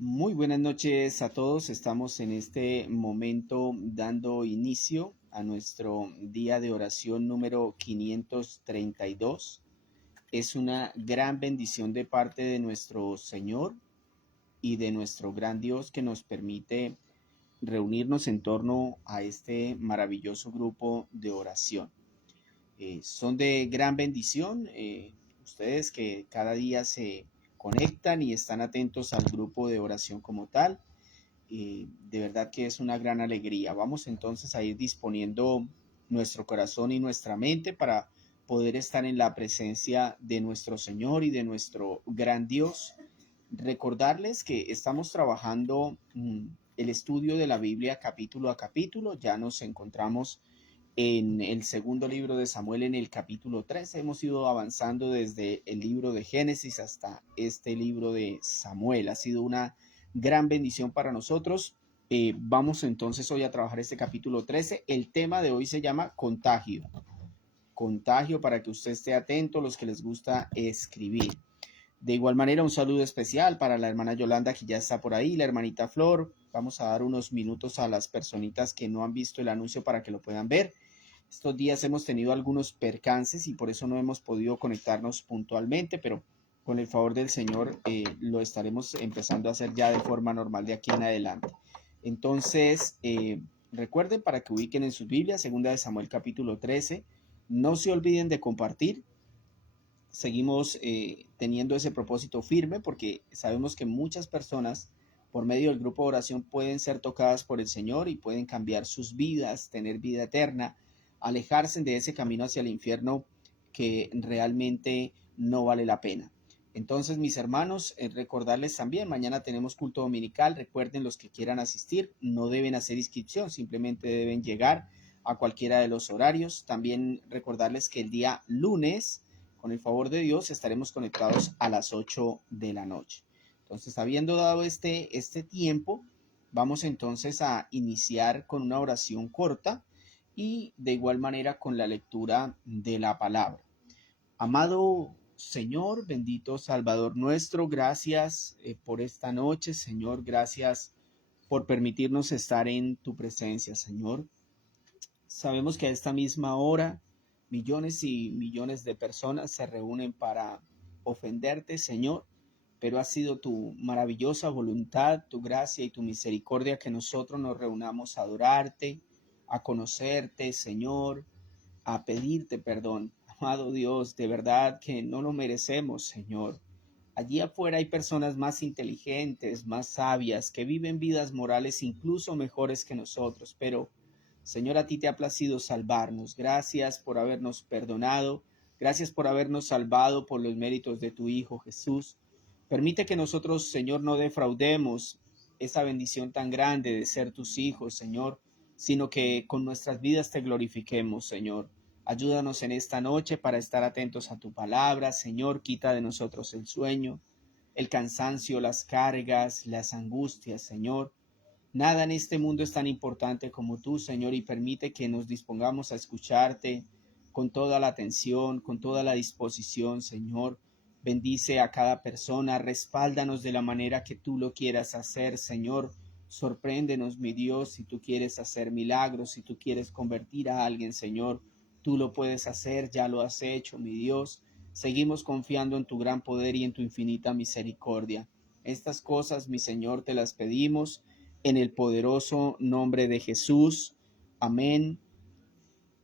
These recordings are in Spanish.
Muy buenas noches a todos. Estamos en este momento dando inicio a nuestro día de oración número 532. Es una gran bendición de parte de nuestro Señor y de nuestro gran Dios que nos permite reunirnos en torno a este maravilloso grupo de oración. Son de gran bendición ustedes que cada día se conectan y están atentos al grupo de oración como tal. De verdad que es una gran alegría. Vamos entonces a ir disponiendo nuestro corazón y nuestra mente para poder estar en la presencia de nuestro Señor y de nuestro gran Dios. Recordarles que estamos trabajando el estudio de la Biblia capítulo a capítulo. Ya nos encontramos en el segundo libro de Samuel, en el capítulo 13. Hemos ido avanzando desde el libro de Génesis hasta este libro de Samuel. Ha sido una gran bendición para nosotros. Vamos entonces hoy a trabajar este capítulo 13. El tema de hoy se llama contagio. Contagio, para que usted esté atento, los que les gusta escribir. De igual manera, un saludo especial para la hermana Yolanda, que ya está por ahí, la hermanita Flor. Vamos a dar unos minutos a las personitas que no han visto el anuncio para que lo puedan ver. Estos días hemos tenido algunos percances y por eso no hemos podido conectarnos puntualmente, pero con el favor del Señor lo estaremos empezando a hacer ya de forma normal de aquí en adelante. Entonces, recuerden, para que ubiquen en sus Biblias, 2 de Samuel capítulo 13. No se olviden de compartir. Seguimos teniendo ese propósito firme porque sabemos que muchas personas por medio del grupo de oración pueden ser tocadas por el Señor y pueden cambiar sus vidas, tener vida eterna, alejarse de ese camino hacia el infierno que realmente no vale la pena. Entonces, mis hermanos, recordarles también, mañana tenemos culto dominical. Recuerden, los que quieran asistir no deben hacer inscripción, simplemente deben llegar a cualquiera de los horarios. También recordarles que el día lunes, con el favor de Dios, estaremos conectados a las 8 de la noche. Entonces, habiendo dado este tiempo, vamos entonces a iniciar con una oración corta y de igual manera con la lectura de la palabra. Amado Señor, bendito Salvador nuestro, gracias por esta noche, Señor, gracias por permitirnos estar en tu presencia, Señor. Sabemos que a esta misma hora millones y millones de personas se reúnen para ofenderte, Señor, pero ha sido tu maravillosa voluntad, tu gracia y tu misericordia que nosotros nos reunamos a adorarte, a conocerte, Señor, a pedirte perdón. Amado Dios, de verdad que no lo merecemos, Señor. Allí afuera hay personas más inteligentes, más sabias, que viven vidas morales incluso mejores que nosotros, pero Señor, a ti te ha placido salvarnos. Gracias por habernos perdonado. Gracias por habernos salvado por los méritos de tu Hijo Jesús. Permite que nosotros, Señor, no defraudemos esa bendición tan grande de ser tus hijos, Señor, sino que con nuestras vidas te glorifiquemos, Señor. Ayúdanos en esta noche para estar atentos a tu palabra, Señor. Quita de nosotros el sueño, el cansancio, las cargas, las angustias, Señor. Nada en este mundo es tan importante como tú, Señor, y permite que nos dispongamos a escucharte con toda la atención, con toda la disposición, Señor. Bendice a cada persona, respáldanos de la manera que tú lo quieras hacer, Señor. Sorpréndenos, mi Dios, si tú quieres hacer milagros, si tú quieres convertir a alguien, Señor. Tú lo puedes hacer, ya lo has hecho, mi Dios. Seguimos confiando en tu gran poder y en tu infinita misericordia. Estas cosas, mi Señor, te las pedimos en el poderoso nombre de Jesús. Amén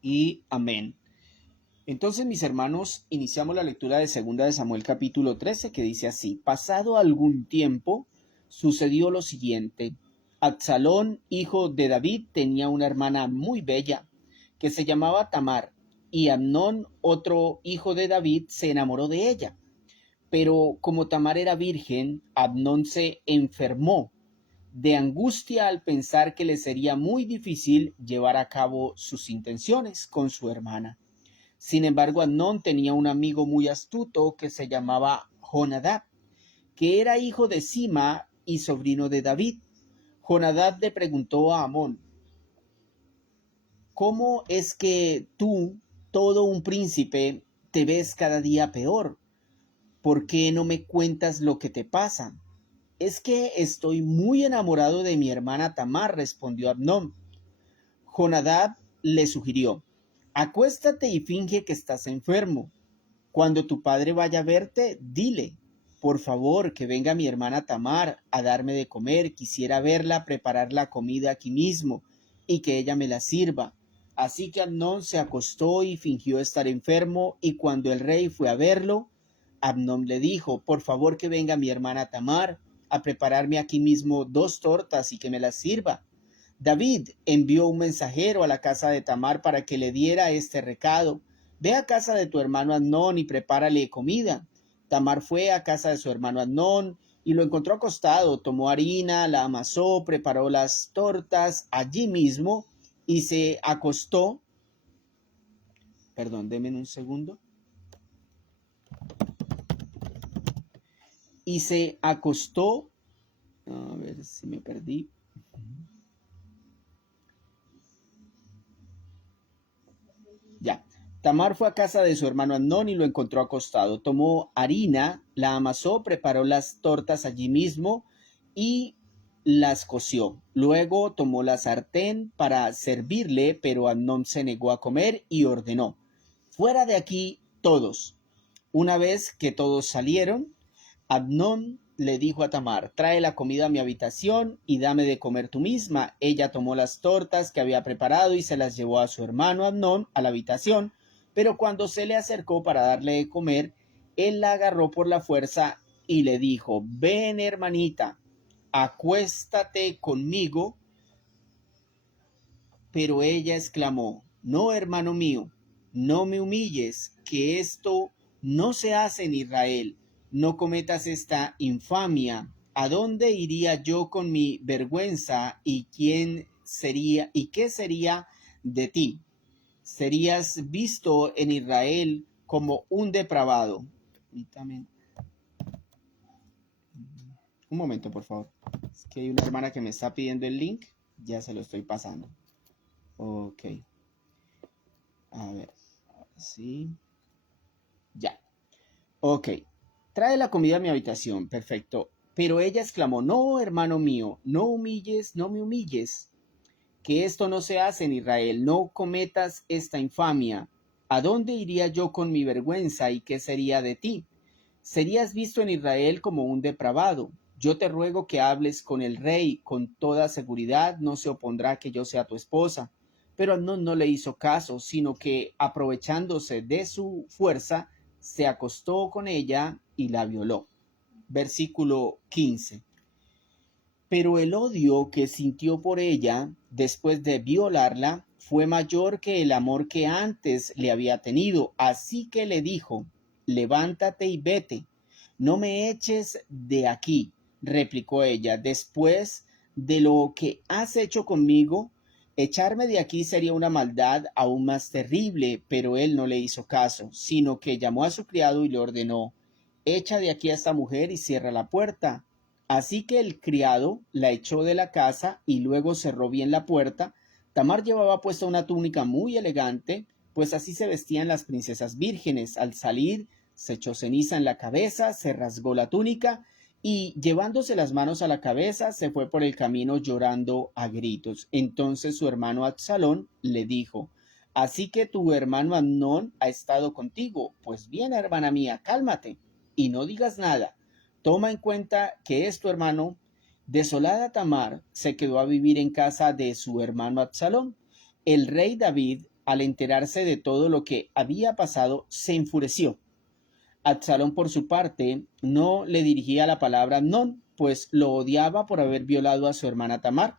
y amén. Entonces, mis hermanos, iniciamos la lectura de 2 de Samuel capítulo 13, que dice así: pasado algún tiempo, sucedió lo siguiente. Absalón, hijo de David, tenía una hermana muy bella, que se llamaba Tamar, y Amnón, otro hijo de David, se enamoró de ella. Pero como Tamar era virgen, Amnón se enfermó de angustia al pensar que le sería muy difícil llevar a cabo sus intenciones con su hermana. Sin embargo, Amnón tenía un amigo muy astuto que se llamaba Jonadab, que era hijo de Sima y sobrino de David. Jonadab le preguntó a Amón: ¿cómo es que tú, todo un príncipe, te ves cada día peor? ¿Por qué no me cuentas lo que te pasa? Es que estoy muy enamorado de mi hermana Tamar, respondió Amnón. Jonadab le sugirió, acuéstate y finge que estás enfermo. Cuando tu padre vaya a verte, dile, por favor, que venga mi hermana Tamar a darme de comer. Quisiera verla preparar la comida aquí mismo y que ella me la sirva. Así que Amnón se acostó y fingió estar enfermo, y cuando el rey fue a verlo, Amnón le dijo, por favor, que venga mi hermana Tamar a prepararme aquí mismo 2 tortas y que me las sirva. David envió un mensajero a la casa de Tamar para que le diera este recado. Ve a casa de tu hermano Amnón y prepárale comida. Tamar fue a casa de su hermano Amnón y lo encontró acostado. Tomó harina, la amasó, preparó las tortas allí mismo y se acostó. Perdón, denme un segundo. Y se acostó. A ver si me perdí. Ya. Tamar fue a casa de su hermano Amnón y lo encontró acostado. Tomó harina, la amasó, preparó las tortas allí mismo y las coció. Luego tomó la sartén para servirle, pero Amnón se negó a comer y ordenó, fuera de aquí todos. Una vez que todos salieron, Amnón le dijo a Tamar, trae la comida a mi habitación y dame de comer tú misma. Ella tomó las tortas que había preparado y se las llevó a su hermano Amnón a la habitación, pero cuando se le acercó para darle de comer, él la agarró por la fuerza y le dijo, ven hermanita, acuéstate conmigo. Pero ella exclamó, no, hermano mío, no me humilles, que esto no se hace en Israel. No cometas esta infamia. ¿A dónde iría yo con mi vergüenza y quién sería y qué sería de ti? Serías visto en Israel como un depravado. Permítame un momento, por favor. Es que hay una hermana que me está pidiendo el link. Ya se lo estoy pasando. Ok. A ver. Sí. Ya. Ok. Trae la comida a mi habitación. Perfecto. Pero ella exclamó, no, hermano mío, no humilles, no me humilles, que esto no se hace en Israel. No cometas esta infamia. ¿A dónde iría yo con mi vergüenza y qué sería de ti? Serías visto en Israel como un depravado. Yo te ruego que hables con el rey, con toda seguridad no se opondrá que yo sea tu esposa. Pero Amnón no le hizo caso, sino que, aprovechándose de su fuerza, se acostó con ella y la violó. Versículo 15. Pero el odio que sintió por ella después de violarla fue mayor que el amor que antes le había tenido. Así que le dijo, levántate y vete, no me eches de aquí, replicó ella. Después de lo que has hecho conmigo, echarme de aquí sería una maldad aún más terrible. Pero él no le hizo caso, sino que llamó a su criado y le ordenó, echa de aquí a esta mujer y cierra la puerta. Así que el criado la echó de la casa y luego cerró bien la puerta. Tamar llevaba puesta una túnica muy elegante, pues así se vestían las princesas vírgenes. Al salir, se echó ceniza en la cabeza, se rasgó la túnica y, llevándose las manos a la cabeza, se fue por el camino llorando a gritos. Entonces su hermano Absalón le dijo, así que tu hermano Amnón ha estado contigo. Pues bien, hermana mía, cálmate y no digas nada. Toma en cuenta que es tu hermano. Desolada Tamar se quedó a vivir en casa de su hermano Absalón. El rey David, al enterarse de todo lo que había pasado, se enfureció. Absalón, por su parte, no le dirigía la palabra non, pues lo odiaba por haber violado a su hermana Tamar.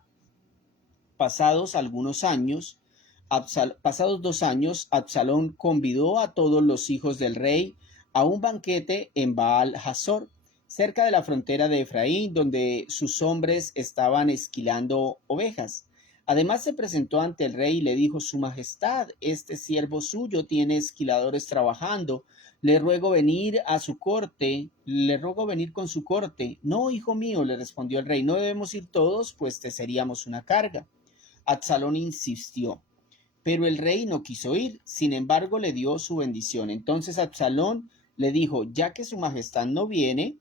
Pasados 2 años, Absalón convidó a todos los hijos del rey a un banquete en Baal Hazor, cerca de la frontera de Efraín, donde sus hombres estaban esquilando ovejas. Además se presentó ante el rey y le dijo, Su Majestad, este siervo suyo tiene esquiladores trabajando. Le ruego venir con su corte. No, hijo mío, le respondió el rey, no debemos ir todos, pues te seríamos una carga. Absalón insistió, pero el rey no quiso ir, sin embargo le dio su bendición. Entonces Absalón le dijo, ya que su majestad no viene,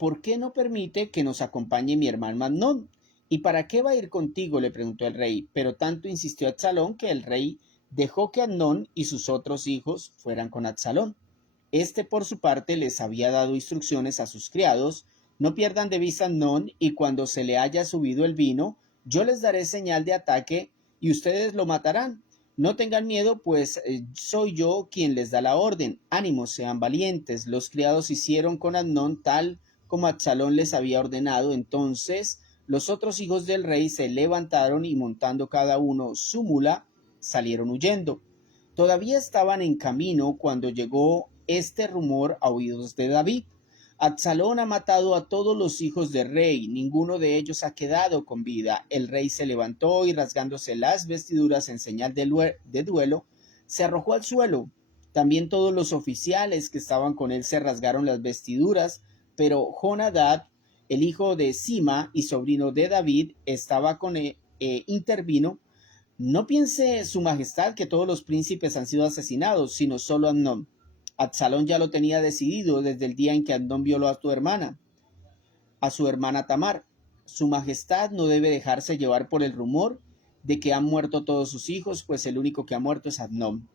¿por qué no permite que nos acompañe mi hermano Amnón? ¿Y para qué va a ir contigo?, le preguntó el rey. Pero tanto insistió Absalón que el rey dejó que Amnón y sus otros hijos fueran con Absalón. Este, por su parte, les había dado instrucciones a sus criados: no pierdan de vista a Amnón, y cuando se le haya subido el vino, yo les daré señal de ataque y ustedes lo matarán. No tengan miedo, pues soy yo quien les da la orden. Ánimo, sean valientes. Los criados hicieron con Amnón tal como Absalón les había ordenado. Entonces los otros hijos del rey se levantaron y, montando cada uno su mula, salieron huyendo. Todavía estaban en camino cuando llegó este rumor a oídos de David: Absalón ha matado a todos los hijos del rey, ninguno de ellos ha quedado con vida. El rey se levantó y, rasgándose las vestiduras en señal de duelo, se arrojó al suelo. También todos los oficiales que estaban con él se rasgaron las vestiduras, pero Jonadab, el hijo de Sima y sobrino de David, estaba con él, intervino. No piense su majestad que todos los príncipes han sido asesinados, sino solo Amnón. Absalón ya lo tenía decidido desde el día en que Amnón violó a su hermana Tamar. Su majestad no debe dejarse llevar por el rumor de que han muerto todos sus hijos, pues el único que ha muerto es Amnón.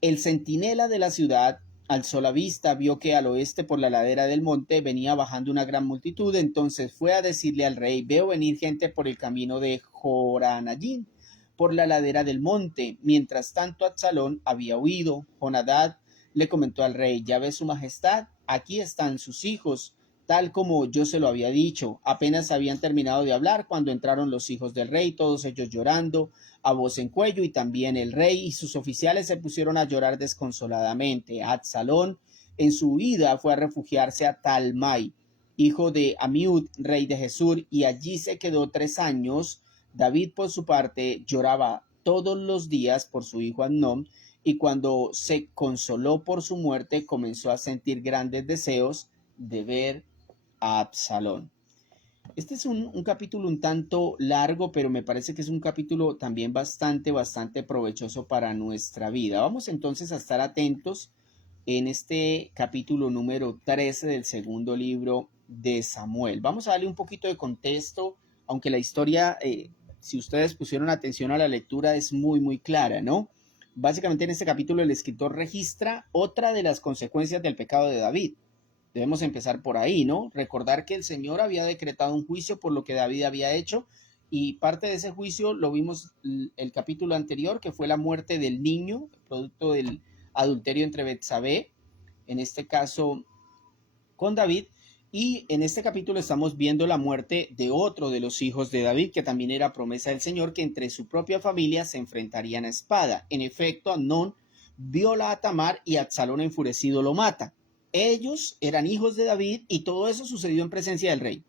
El centinela de la ciudad alzó la vista, vio que al oeste por la ladera del monte venía bajando una gran multitud. Entonces fue a decirle al rey: veo venir gente por el camino de Joranayín, por la ladera del monte. Mientras tanto Absalón había huido. Jonadab le comentó al rey: ya ve su majestad, aquí están sus hijos, tal como yo se lo había dicho. Apenas habían terminado de hablar cuando entraron los hijos del rey, todos ellos llorando a voz en cuello, y también el rey y sus oficiales se pusieron a llorar desconsoladamente. Absalón, en su huida, fue a refugiarse a Talmai, hijo de Amiud, rey de Gesur, y allí se quedó 3 años. David, por su parte, lloraba todos los días por su hijo Amnón, y cuando se consoló por su muerte, comenzó a sentir grandes deseos de ver a Absalón. Este es un capítulo un tanto largo, pero me parece que es un capítulo también bastante provechoso para nuestra vida. Vamos entonces a estar atentos en este capítulo número 13 del segundo libro de Samuel. Vamos a darle un poquito de contexto, aunque la historia, si ustedes pusieron atención a la lectura, es muy clara, ¿no? Básicamente en este capítulo el escritor registra otra de las consecuencias del pecado de David. Debemos empezar por ahí, ¿no? Recordar que el Señor había decretado un juicio por lo que David había hecho, y parte de ese juicio lo vimos el capítulo anterior, que fue la muerte del niño, producto del adulterio entre Betsabé, en este caso con David. Y en este capítulo estamos viendo la muerte de otro de los hijos de David, que también era promesa del Señor, que entre su propia familia se enfrentarían a espada. En efecto, Amnón viola a Tamar y Absalón, enfurecido, lo mata. Ellos eran hijos de David y todo eso sucedió en presencia del rey.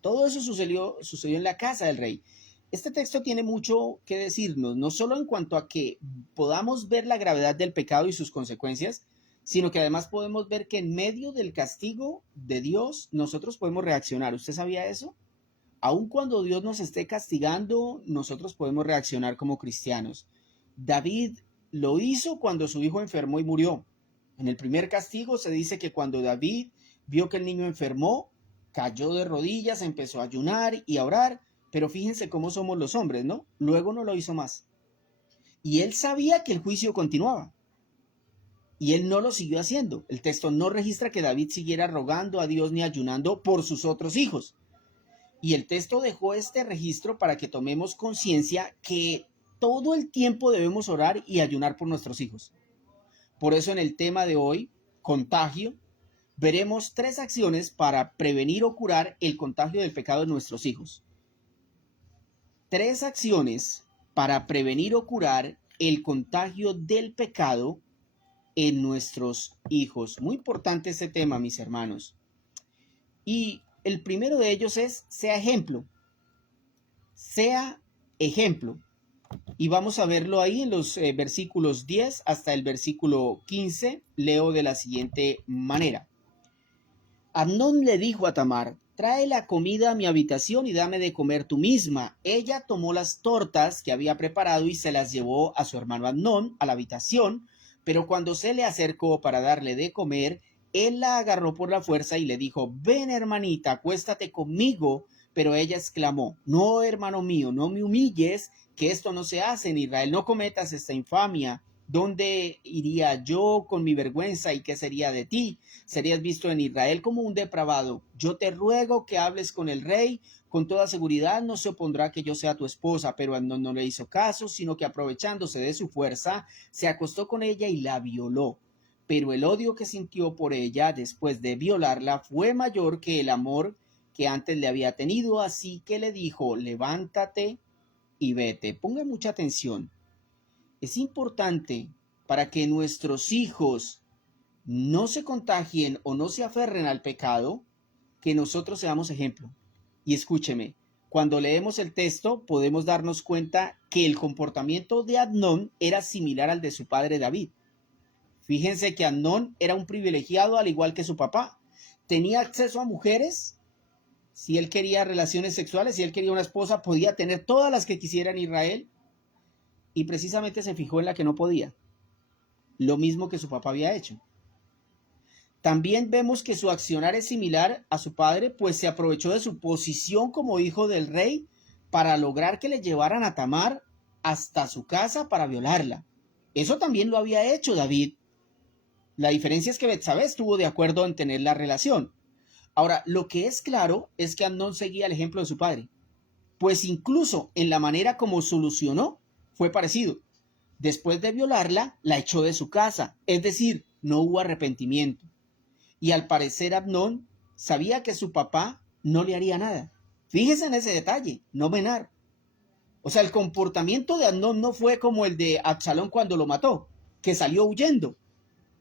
Todo eso sucedió en la casa del rey. Este texto tiene mucho que decirnos, no solo en cuanto a que podamos ver la gravedad del pecado y sus consecuencias, sino que además podemos ver que en medio del castigo de Dios nosotros podemos reaccionar. ¿Usted sabía eso? Aun cuando Dios nos esté castigando, nosotros podemos reaccionar como cristianos. David lo hizo cuando su hijo enfermó y murió. En el primer castigo se dice que cuando David vio que el niño enfermó, cayó de rodillas, empezó a ayunar y a orar, pero fíjense cómo somos los hombres, ¿no? Luego no lo hizo más. Y él sabía que el juicio continuaba, y él no lo siguió haciendo. El texto no registra que David siguiera rogando a Dios ni ayunando por sus otros hijos. Y el texto dejó este registro para que tomemos conciencia que todo el tiempo debemos orar y ayunar por nuestros hijos. Por eso en el tema de hoy, contagio, veremos 3 acciones para prevenir o curar el contagio del pecado de nuestros hijos. 3 acciones para prevenir o curar el contagio del pecado en nuestros hijos. Muy importante este tema, mis hermanos. Y el primero de ellos es: sea ejemplo. Sea ejemplo. Y vamos a verlo ahí en los versículos 10 hasta el versículo 15. Leo de la siguiente manera. Amnón le dijo a Tamar: trae la comida a mi habitación y dame de comer tú misma. Ella tomó las tortas que había preparado y se las llevó a su hermano Amnón a la habitación, pero cuando se le acercó para darle de comer, él la agarró por la fuerza y le dijo, ven hermanita, acuéstate conmigo. Pero ella exclamó, no, hermano mío, no me humilles, que esto no se hace en Israel, no cometas esta infamia. ¿Dónde iría yo con mi vergüenza y qué sería de ti? Serías visto en Israel como un depravado. Yo te ruego que hables con el rey. Con toda seguridad no se opondrá que yo sea tu esposa. Pero Amnón no le hizo caso, sino que aprovechándose de su fuerza, se acostó con ella y la violó. Pero el odio que sintió por ella después de violarla fue mayor que el amor que antes le había tenido, así que le dijo, levántate y vete. Ponga mucha atención. Es importante para que nuestros hijos no se contagien o no se aferren al pecado, que nosotros seamos ejemplo. Y escúcheme, cuando leemos el texto podemos darnos cuenta que el comportamiento de Amnón era similar al de su padre David. Fíjense que Amnón era un privilegiado al igual que su papá. Tenía acceso a mujeres. Si él quería relaciones sexuales, si él quería una esposa, podía tener todas las que quisiera en Israel. Y precisamente se fijó en la que no podía. Lo mismo que su papá había hecho. También vemos que su accionar es similar a su padre, pues se aprovechó de su posición como hijo del rey para lograr que le llevaran a Tamar hasta su casa para violarla. Eso también lo había hecho David. La diferencia es que Betsabé estuvo de acuerdo en tener la relación. Ahora, lo que es claro es que Amnón seguía el ejemplo de su padre, pues incluso en la manera como solucionó fue parecido. Después de violarla, la echó de su casa, es decir, no hubo arrepentimiento. Y al parecer Amnón sabía que su papá no le haría nada. Fíjese en ese detalle, no menar. O sea, el comportamiento de Amnón no fue como el de Absalón cuando lo mató, que salió huyendo,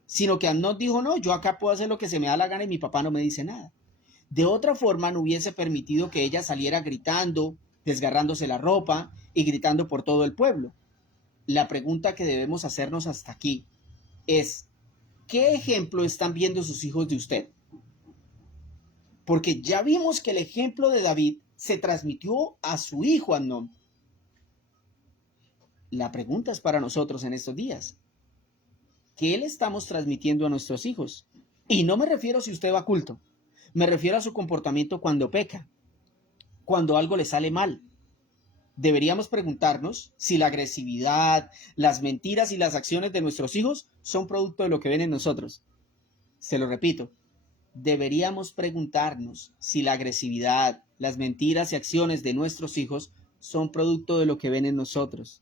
sino que Amnón dijo, no, yo acá puedo hacer lo que se me da la gana y mi papá no me dice nada. De otra forma, no hubiese permitido que ella saliera gritando, desgarrándose la ropa y gritando por todo el pueblo. La pregunta que debemos hacernos hasta aquí es, ¿qué ejemplo están viendo sus hijos de usted? Porque ya vimos que el ejemplo de David se transmitió a su hijo Amnón. La pregunta es para nosotros en estos días. ¿Qué le estamos transmitiendo a nuestros hijos? Y no me refiero si usted va a culto. Me refiero a su comportamiento cuando peca, cuando algo le sale mal. Deberíamos preguntarnos si la agresividad, las mentiras y las acciones de nuestros hijos son producto de lo que ven en nosotros. Se lo repito, deberíamos preguntarnos si la agresividad, las mentiras y acciones de nuestros hijos son producto de lo que ven en nosotros.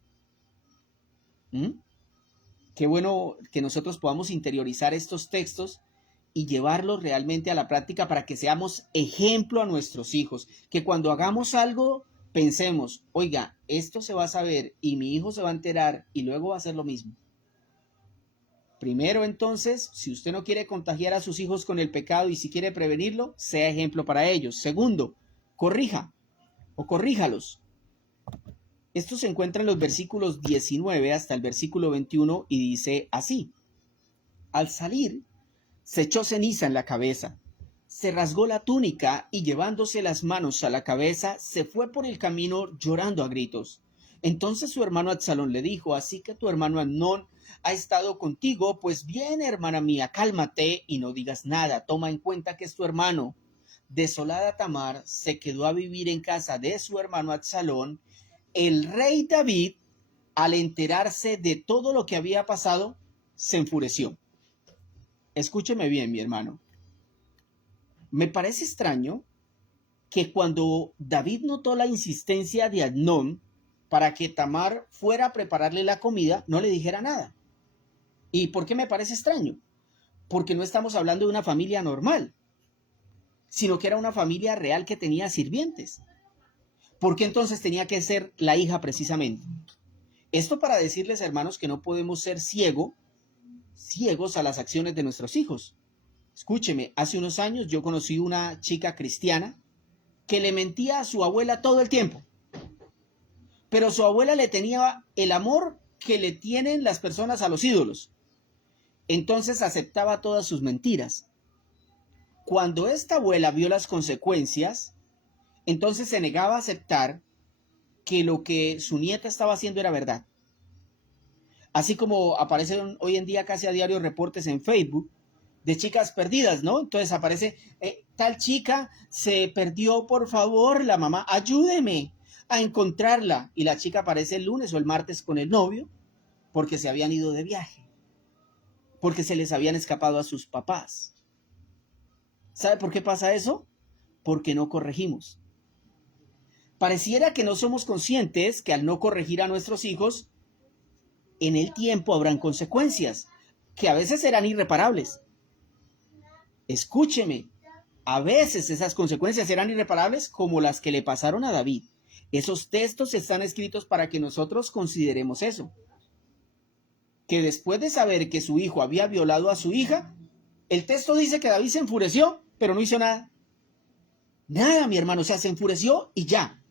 Qué bueno que nosotros podamos interiorizar estos textos y llevarlos realmente a la práctica para que seamos ejemplo a nuestros hijos, que cuando hagamos algo pensemos, oiga, esto se va a saber y mi hijo se va a enterar y luego va a hacer lo mismo. Primero, entonces, si usted no quiere contagiar a sus hijos con el pecado y si quiere prevenirlo, sea ejemplo para ellos. Segundo, corrija o corríjalos. Esto se encuentra en los versículos 19 hasta el versículo 21 y dice así. Al salir, se echó ceniza en la cabeza, se rasgó la túnica y llevándose las manos a la cabeza, se fue por el camino llorando a gritos. Entonces su hermano Absalón le dijo, así que tu hermano Amnón ha estado contigo, pues bien, hermana mía, cálmate y no digas nada, toma en cuenta que es tu hermano. Desolada Tamar se quedó a vivir en casa de su hermano Absalón. El rey David, al enterarse de todo lo que había pasado, se enfureció. Escúcheme bien, mi hermano. Me parece extraño que cuando David notó la insistencia de Amnón para que Tamar fuera a prepararle la comida, no le dijera nada. ¿Y por qué me parece extraño? Porque no estamos hablando de una familia normal, sino que era una familia real que tenía sirvientes. ¿Por qué entonces tenía que ser la hija precisamente? Esto para decirles, hermanos, que no podemos ser ciegos a las acciones de nuestros hijos. Escúcheme, hace unos años yo conocí una chica cristiana que le mentía a su abuela todo el tiempo. Pero su abuela le tenía el amor que le tienen las personas a los ídolos. Entonces aceptaba todas sus mentiras. Cuando esta abuela vio las consecuencias, entonces se negaba a aceptar que lo que su nieta estaba haciendo era verdad. Así como aparecen hoy en día casi a diario reportes en Facebook de chicas perdidas, ¿no? Entonces aparece, tal chica se perdió, por favor, la mamá, ayúdeme a encontrarla. Y la chica aparece el lunes o el martes con el novio porque se habían ido de viaje, porque se les habían escapado a sus papás. ¿Sabe por qué pasa eso? Porque no corregimos. Pareciera que no somos conscientes que al no corregir a nuestros hijos, en el tiempo habrán consecuencias, que a veces serán irreparables. Escúcheme, a veces esas consecuencias serán irreparables como las que le pasaron a David. Esos textos están escritos para que nosotros consideremos eso. Que después de saber que su hijo había violado a su hija, el texto dice que David se enfureció, pero no hizo nada. Nada, mi hermano, o sea, se enfureció y ya.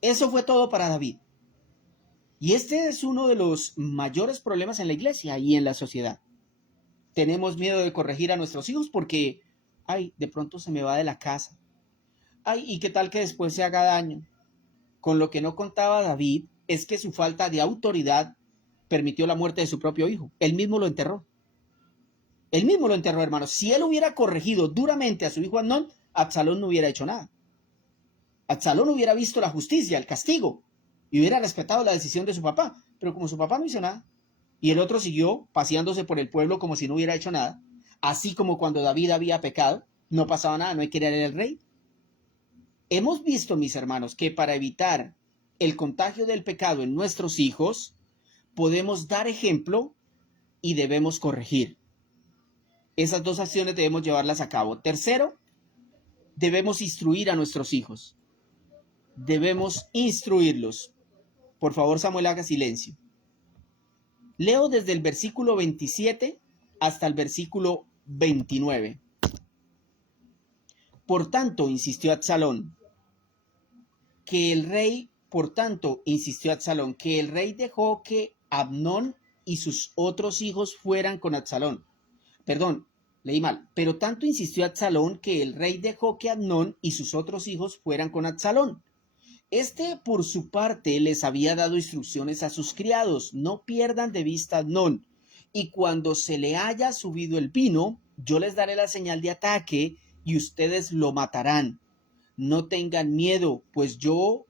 Eso fue todo para David. Y este es uno de los mayores problemas en la iglesia y en la sociedad. Tenemos miedo de corregir a nuestros hijos porque, ay, de pronto se me va de la casa. Ay, ¿y qué tal que después se haga daño? Con lo que no contaba David es que su falta de autoridad permitió la muerte de su propio hijo. Él mismo lo enterró. Él mismo lo enterró, hermano. Si él hubiera corregido duramente a su hijo Amnón, Absalón no hubiera hecho nada. Absalón hubiera visto la justicia, el castigo, y hubiera respetado la decisión de su papá. Pero como su papá no hizo nada, y el otro siguió paseándose por el pueblo como si no hubiera hecho nada, así como cuando David había pecado, no pasaba nada, no hay que ir al rey. Hemos visto, mis hermanos, que para evitar el contagio del pecado en nuestros hijos, podemos dar ejemplo y debemos corregir. Esas dos acciones debemos llevarlas a cabo. Tercero, debemos instruir a nuestros hijos. Debemos instruirlos. Por favor, Samuel, haga silencio. Leo desde el versículo 27 hasta el versículo 29. Por tanto, insistió Absalón, que el rey dejó que Amnón y sus otros hijos fueran con Absalón. Perdón, leí mal. Pero tanto insistió Absalón que el rey dejó que Amnón y sus otros hijos fueran con Absalón. Este, por su parte, les había dado instrucciones a sus criados: no pierdan de vista a Amnón, y cuando se le haya subido el vino, yo les daré la señal de ataque y ustedes lo matarán. No tengan miedo, pues yo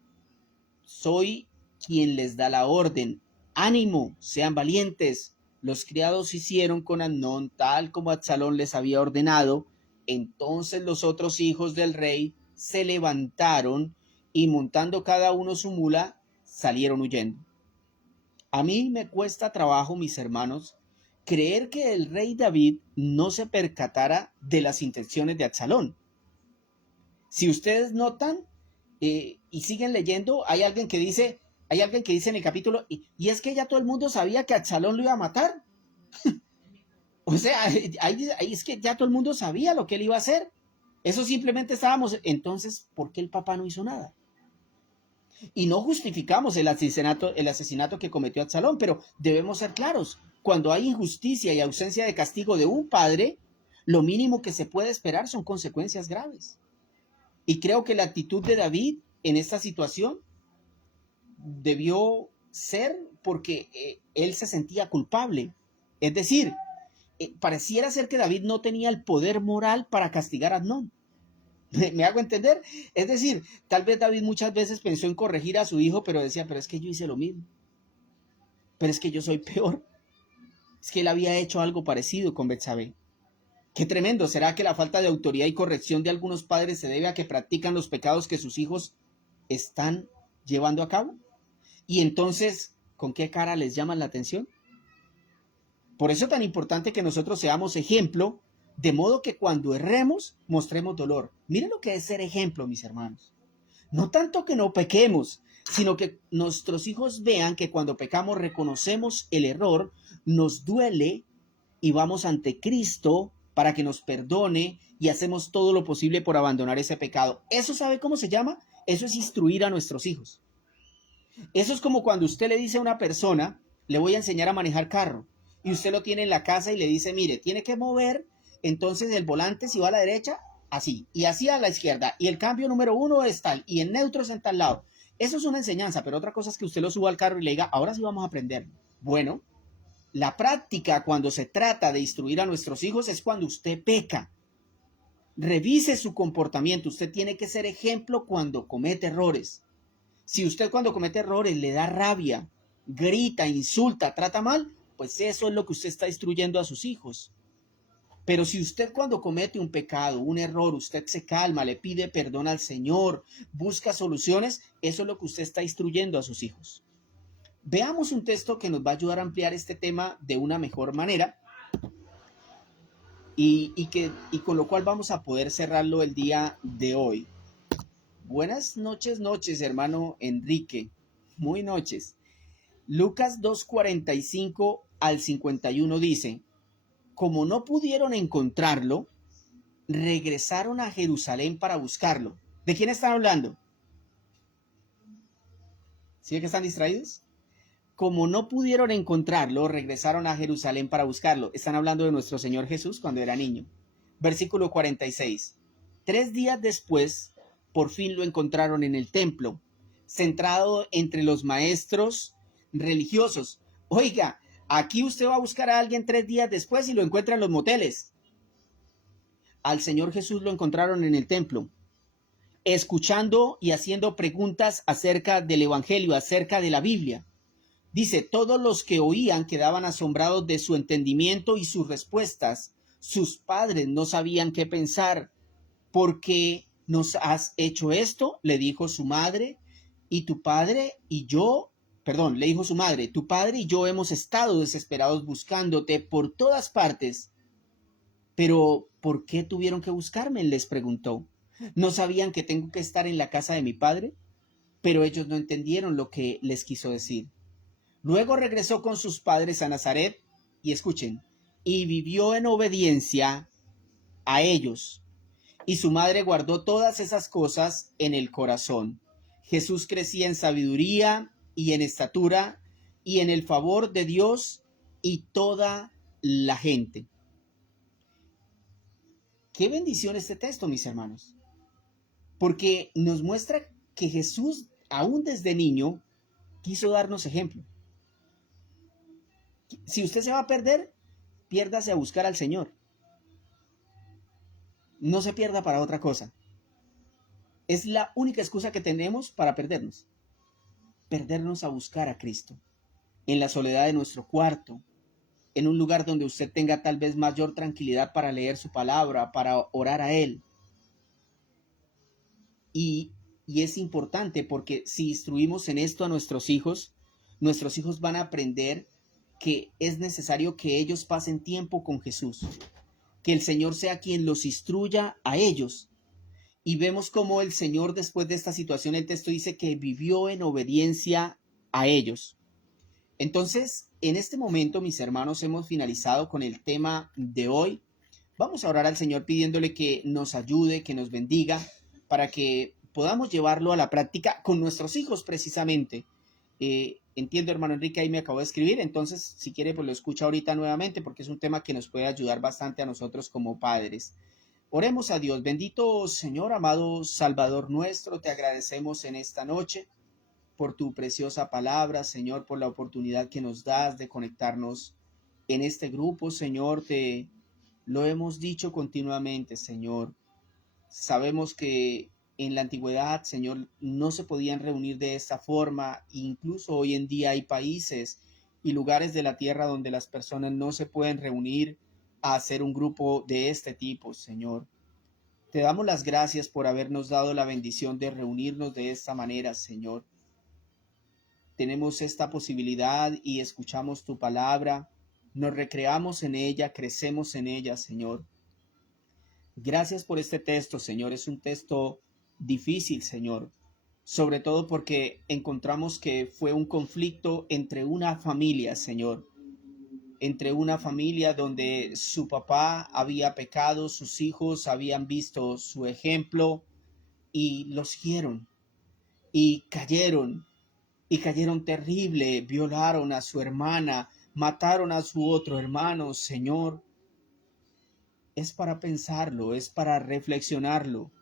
soy quien les da la orden. Ánimo, sean valientes. Los criados hicieron con Amnón tal como Absalón les había ordenado. Entonces los otros hijos del rey se levantaron y, montando cada uno su mula, salieron huyendo. A mí me cuesta trabajo, mis hermanos, creer que el rey David no se percatara de las intenciones de Absalón. Si ustedes notan y siguen leyendo, hay alguien que dice en el capítulo, y es que ya todo el mundo sabía que Absalón lo iba a matar. O sea, ahí es que ya todo el mundo sabía lo que él iba a hacer. Eso simplemente estábamos. Entonces, ¿por qué el papá no hizo nada? Y no justificamos el asesinato que cometió Absalón, pero debemos ser claros. Cuando hay injusticia y ausencia de castigo de un padre, lo mínimo que se puede esperar son consecuencias graves. Y creo que la actitud de David en esta situación debió ser porque él se sentía culpable. Es decir, pareciera ser que David no tenía el poder moral para castigar a Amnón. ¿Me hago entender? Es decir, tal vez David muchas veces pensó en corregir a su hijo, pero decía, pero es que yo hice lo mismo. Pero es que yo soy peor. Es que él había hecho algo parecido con Betsabé. Qué tremendo. ¿Será que la falta de autoridad y corrección de algunos padres se debe a que practican los pecados que sus hijos están llevando a cabo? Y entonces, ¿con qué cara les llaman la atención? Por eso es tan importante que nosotros seamos ejemplo, de modo que cuando erremos, mostremos dolor. Miren lo que es ser ejemplo, mis hermanos. No tanto que no pequemos, sino que nuestros hijos vean que cuando pecamos reconocemos el error, nos duele y vamos ante Cristo para que nos perdone y hacemos todo lo posible por abandonar ese pecado. ¿Eso sabe cómo se llama? Eso es instruir a nuestros hijos. Eso es como cuando usted le dice a una persona, le voy a enseñar a manejar carro, y usted lo tiene en la casa y le dice, mire, tiene que mover entonces el volante, si va a la derecha, así, y así a la izquierda, y el cambio número 1 es tal, y el neutro es en tal lado. Eso es una enseñanza, pero otra cosa es que usted lo suba al carro y le diga, ahora sí vamos a aprender. Bueno, La práctica cuando se trata de instruir a nuestros hijos es cuando usted peca. Revise su comportamiento. Usted tiene que ser ejemplo cuando comete errores. Si usted cuando comete errores le da rabia, grita, insulta, trata mal, pues eso es lo que usted está instruyendo a sus hijos. Pero si usted cuando comete un pecado, un error, usted se calma, le pide perdón al Señor, busca soluciones, eso es lo que usted está instruyendo a sus hijos. Veamos un texto que nos va a ayudar a ampliar este tema de una mejor manera y con lo cual vamos a poder cerrarlo el día de hoy. Buenas noches, hermano Enrique. Muy noches. Lucas 2:45 al 51 dice, como no pudieron encontrarlo, regresaron a Jerusalén para buscarlo. ¿De quién están hablando? ¿Sí que están distraídos? Como no pudieron encontrarlo, regresaron a Jerusalén para buscarlo. Están hablando de nuestro Señor Jesús cuando era niño. Versículo 46. 3 días después, por fin lo encontraron en el templo, centrado entre los maestros religiosos. Oiga, aquí usted va a buscar a alguien 3 días después y lo encuentra en los moteles. Al Señor Jesús lo encontraron en el templo, escuchando y haciendo preguntas acerca del Evangelio, acerca de la Biblia. Dice, todos los que oían quedaban asombrados de su entendimiento y sus respuestas. Sus padres no sabían qué pensar. ¿Por qué nos has hecho esto? Le dijo su madre. Y tu padre y yo, le dijo su madre, tu padre y yo hemos estado desesperados buscándote por todas partes. Pero, ¿por qué tuvieron que buscarme? Les preguntó. ¿No sabían que tengo que estar en la casa de mi padre? Pero ellos no entendieron lo que les quiso decir. Luego regresó con sus padres a Nazaret, y escuchen, y vivió en obediencia a ellos. Y su madre guardó todas esas cosas en el corazón. Jesús crecía en sabiduría y en estatura y en el favor de Dios y toda la gente. Qué bendición este texto, mis hermanos, porque nos muestra que Jesús, aún desde niño, quiso darnos ejemplo. Si usted se va a perder, piérdase a buscar al Señor. No se pierda para otra cosa. Es la única excusa que tenemos para perdernos. Perdernos a buscar a Cristo. En la soledad de nuestro cuarto. En un lugar donde usted tenga tal vez mayor tranquilidad para leer su palabra, para orar a Él. Y es importante porque si instruimos en esto a nuestros hijos van a aprender que es necesario que ellos pasen tiempo con Jesús. Que el Señor sea quien los instruya a ellos. Y vemos cómo el Señor, después de esta situación, el texto dice que vivió en obediencia a ellos. Entonces, en este momento, mis hermanos, hemos finalizado con el tema de hoy. Vamos a orar al Señor pidiéndole que nos ayude, que nos bendiga, para que podamos llevarlo a la práctica con nuestros hijos precisamente. Entiendo, hermano Enrique, ahí me acabo de escribir, entonces si quiere pues lo escucha ahorita nuevamente porque es un tema que nos puede ayudar bastante a nosotros como padres. Oremos a Dios. Bendito Señor, amado Salvador nuestro, te agradecemos en esta noche por tu preciosa palabra, Señor, por la oportunidad que nos das de conectarnos en este grupo, Señor. Te lo hemos dicho continuamente, Señor. Sabemos que en la antigüedad, Señor, no se podían reunir de esta forma. Incluso hoy en día hay países y lugares de la tierra donde las personas no se pueden reunir a hacer un grupo de este tipo, Señor. Te damos las gracias por habernos dado la bendición de reunirnos de esta manera, Señor. Tenemos esta posibilidad y escuchamos tu palabra, nos recreamos en ella, crecemos en ella, Señor. Gracias por este texto, Señor. Es un texto difícil, Señor, sobre todo porque encontramos que fue un conflicto entre una familia, Señor, entre una familia donde su papá había pecado, sus hijos habían visto su ejemplo y lo siguieron y cayeron terrible, violaron a su hermana, mataron a su otro hermano, Señor. Es para pensarlo, es para reflexionarlo.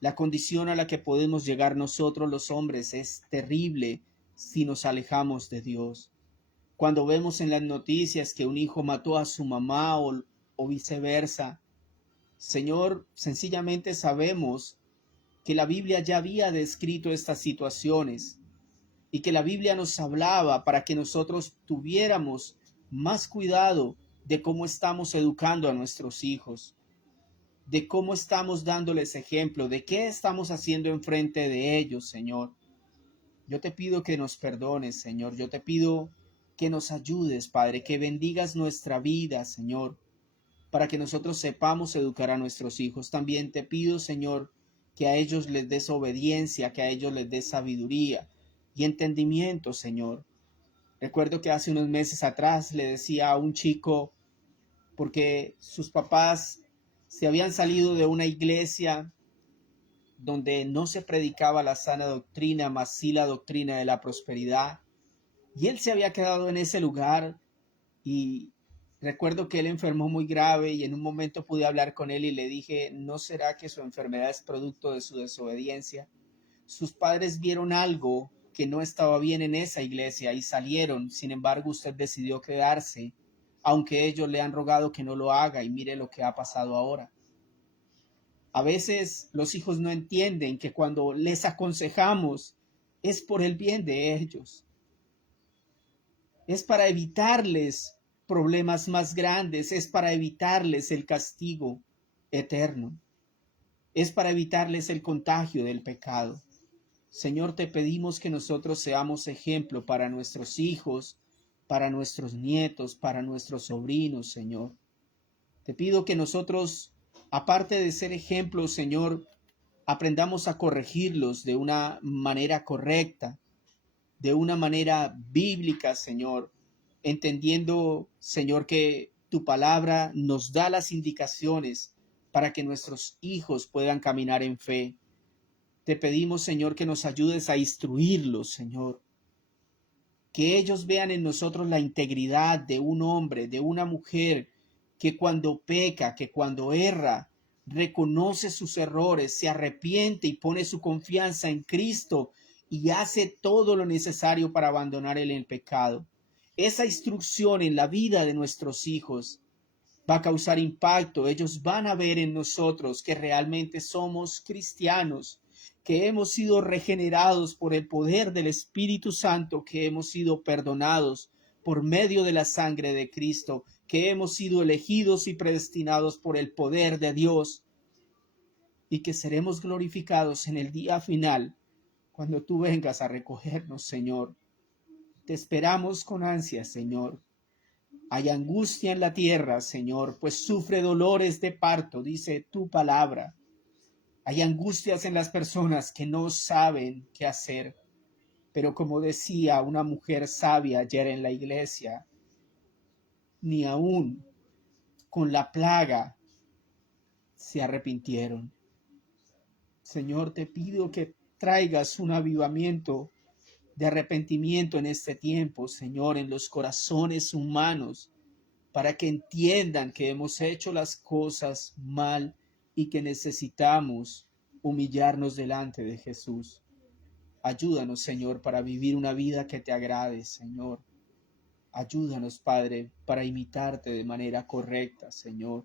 La condición a la que podemos llegar nosotros los hombres es terrible si nos alejamos de Dios. cuando vemos en las noticias que un hijo mató a su mamá o viceversa. Señor, sencillamente sabemos que la Biblia ya había descrito estas situaciones y que la Biblia nos hablaba para que nosotros tuviéramos más cuidado de cómo estamos educando a nuestros hijos, de cómo estamos dándoles ejemplo, de qué estamos haciendo enfrente de ellos, Señor. Yo te pido que nos perdones, Señor. Yo te pido que nos ayudes, Padre, que bendigas nuestra vida, Señor, para que nosotros sepamos educar a nuestros hijos. También te pido, Señor, que a ellos les des obediencia, que a ellos les des sabiduría y entendimiento, Señor. Recuerdo que hace unos meses atrás le decía a un chico, porque sus papás se habían salido de una iglesia donde no se predicaba la sana doctrina, mas sí la doctrina de la prosperidad. Y él se había quedado en ese lugar y recuerdo que él enfermó muy grave y en un momento pude hablar con él y le dije, ¿no será que su enfermedad es producto de su desobediencia? Sus padres vieron algo que no estaba bien en esa iglesia y salieron. Sin embargo, usted decidió quedarse, aunque ellos le han rogado que no lo haga, y mire lo que ha pasado ahora. A veces los hijos no entienden que cuando les aconsejamos es por el bien de ellos. Es para evitarles problemas más grandes, es para evitarles el castigo eterno, es para evitarles el contagio del pecado. Señor, te pedimos que nosotros seamos ejemplo para nuestros hijos, para nuestros nietos, para nuestros sobrinos, Señor. Te pido que nosotros, aparte de ser ejemplos, Señor, aprendamos a corregirlos de una manera correcta, de una manera bíblica, Señor, entendiendo, Señor, que tu palabra nos da las indicaciones para que nuestros hijos puedan caminar en fe. Te pedimos, Señor, que nos ayudes a instruirlos, Señor, que ellos vean en nosotros la integridad de un hombre, de una mujer, que cuando peca, que cuando erra, reconoce sus errores, se arrepiente y pone su confianza en Cristo y hace todo lo necesario para abandonar el pecado. Esa instrucción en la vida de nuestros hijos va a causar impacto. Ellos van a ver en nosotros que realmente somos cristianos, que hemos sido regenerados por el poder del Espíritu Santo, que hemos sido perdonados por medio de la sangre de Cristo, que hemos sido elegidos y predestinados por el poder de Dios y que seremos glorificados en el día final cuando tú vengas a recogernos, Señor. Te esperamos con ansia, Señor. Hay angustia en la tierra, Señor, pues sufre dolores de parto, dice tu palabra. Hay angustias en las personas que no saben qué hacer. Pero como decía una mujer sabia ayer en la iglesia, ni aún con la plaga se arrepintieron. Señor, te pido que traigas un avivamiento de arrepentimiento en este tiempo, Señor, en los corazones humanos, para que entiendan que hemos hecho las cosas mal y que necesitamos humillarnos delante de Jesús. Ayúdanos, Señor, para vivir una vida que te agrade, Señor. Ayúdanos, Padre, para imitarte de manera correcta, Señor.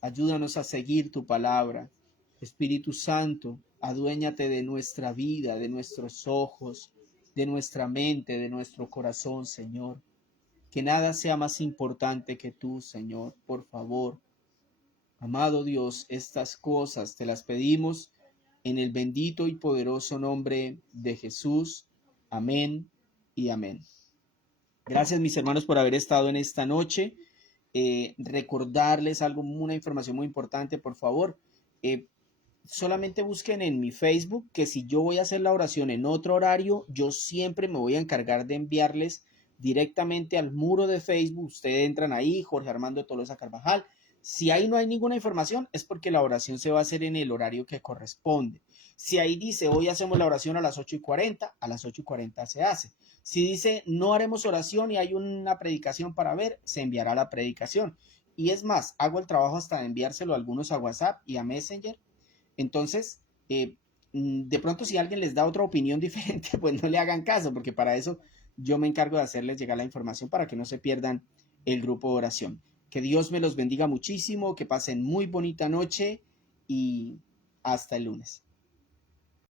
Ayúdanos a seguir tu palabra. Espíritu Santo, aduéñate de nuestra vida, de nuestros ojos, de nuestra mente, de nuestro corazón, Señor. Que nada sea más importante que tú, Señor, por favor. Amado Dios, estas cosas te las pedimos en el bendito y poderoso nombre de Jesús. Amén y amén. Gracias, mis hermanos, por haber estado en esta noche. Recordarles una información muy importante, por favor. Solamente busquen en mi Facebook que si yo voy a hacer la oración en otro horario, yo siempre me voy a encargar de enviarles directamente al muro de Facebook. Ustedes entran ahí, Jorge Armando Tolosa Carvajal. Si ahí no hay ninguna información, es porque la oración se va a hacer en el horario que corresponde. Si ahí dice, hoy hacemos la oración a las 8:40, a las 8:40 se hace. Si dice, no haremos oración y hay una predicación para ver, se enviará la predicación. Y es más, hago el trabajo hasta de enviárselo a algunos a WhatsApp y a Messenger. Entonces, de pronto si alguien les da otra opinión diferente, pues no le hagan caso, porque para eso yo me encargo de hacerles llegar la información para que no se pierdan el grupo de oración. Que Dios me los bendiga muchísimo, que pasen muy bonita noche y hasta el lunes.